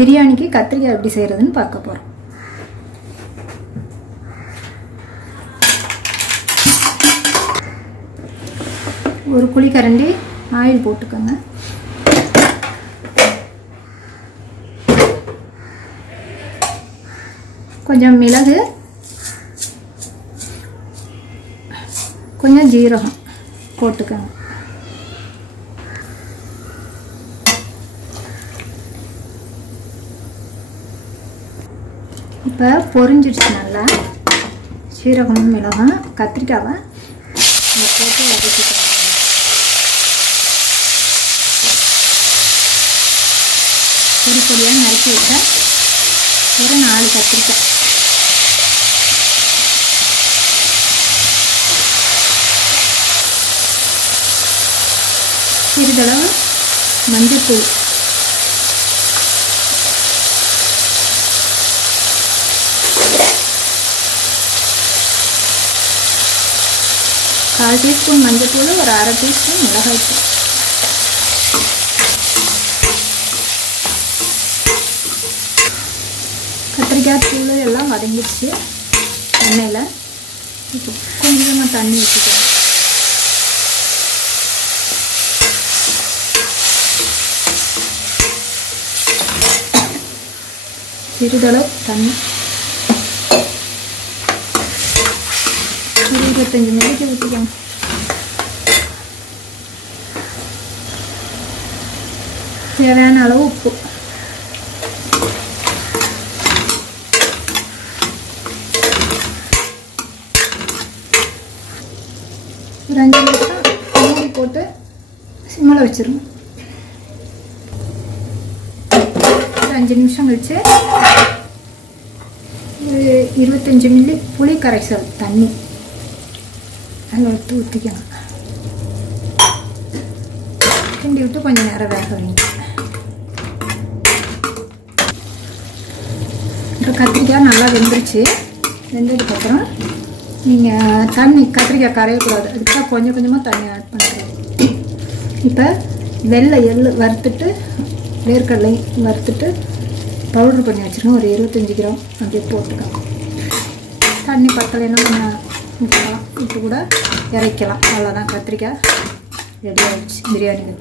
பிரியாணிக்கு கத்திரிக்காய் எப்படி செய்கிறதுன்னு பார்க்க போகிறோம். ஒரு குழிக்கரண்டி ஆயில் போட்டுக்கோங்க. கொஞ்சம் மிளகு, கொஞ்சம் ஜீரகம் போட்டுக்கோங்க. இப்போ பொரிஞ்சிடுச்சு நல்லா. சீரகமும் மிளகும் கத்திரிக்காவை போட்டு வதக்கிக்கோங்க. பொடி பொடியாக நறுக்கி வச்ச ஒரு 4 கத்திரிக்காய், சிறிதளவு மஞ்சள்தூள், கால் டீஸ்பூன் மஞ்சள்தூள், ஒரு அரை டீஸ்பூன் மிளகாய்த்தூள். கத்திரிக்காய் தூள் எல்லாம் வதங்கிடுச்சு எண்ணெயில். இப்போ கொஞ்சமாக தண்ணி ஊற்றிக்கணும். சிறிதளவு தண்ணி, 25 மினிட் ஊற்றிக்கணும். தேவையான அளவு உப்பு, ஒரு 5 நிமிஷம் மூடி போட்டு சிம்மில் வச்சிருங்க. ஒரு 5 நிமிஷம் கழிச்சு ஒரு 25 மில்லி புளி கரைசல் தண்ணி அதில் எடுத்து ஊற்றிக்கணும். கிண்டி விட்டு கொஞ்சம் நேரம் வேக வைங்க. இப்போ கத்திரிக்காய் நல்லா வெந்துருச்சு. வெந்ததுக்கப்புறம் நீங்கள் தண்ணி, கத்திரிக்காய் கரையக்கூடாது, அதுக்காக கொஞ்சம் கொஞ்சமாக தண்ணி ஆட் பண்ணுறோம். இப்போ வெள்ளை எள்ளு வறுத்துட்டு, வேர்க்கடலை வறுத்துட்டு பவுட்ரு பண்ணி வச்சுருக்கோம். ஒரு 25 கிராம் அப்படியே போட்டுக்கலாம். தண்ணி பத்தலைன்னா கொஞ்சம் விட்டுக்கலாம், விட்டு கூட இறக்கலாம். அவ்வளோதான், கத்திரிக்காய் ரெடி ஆகிடுச்சு பிரியாணி.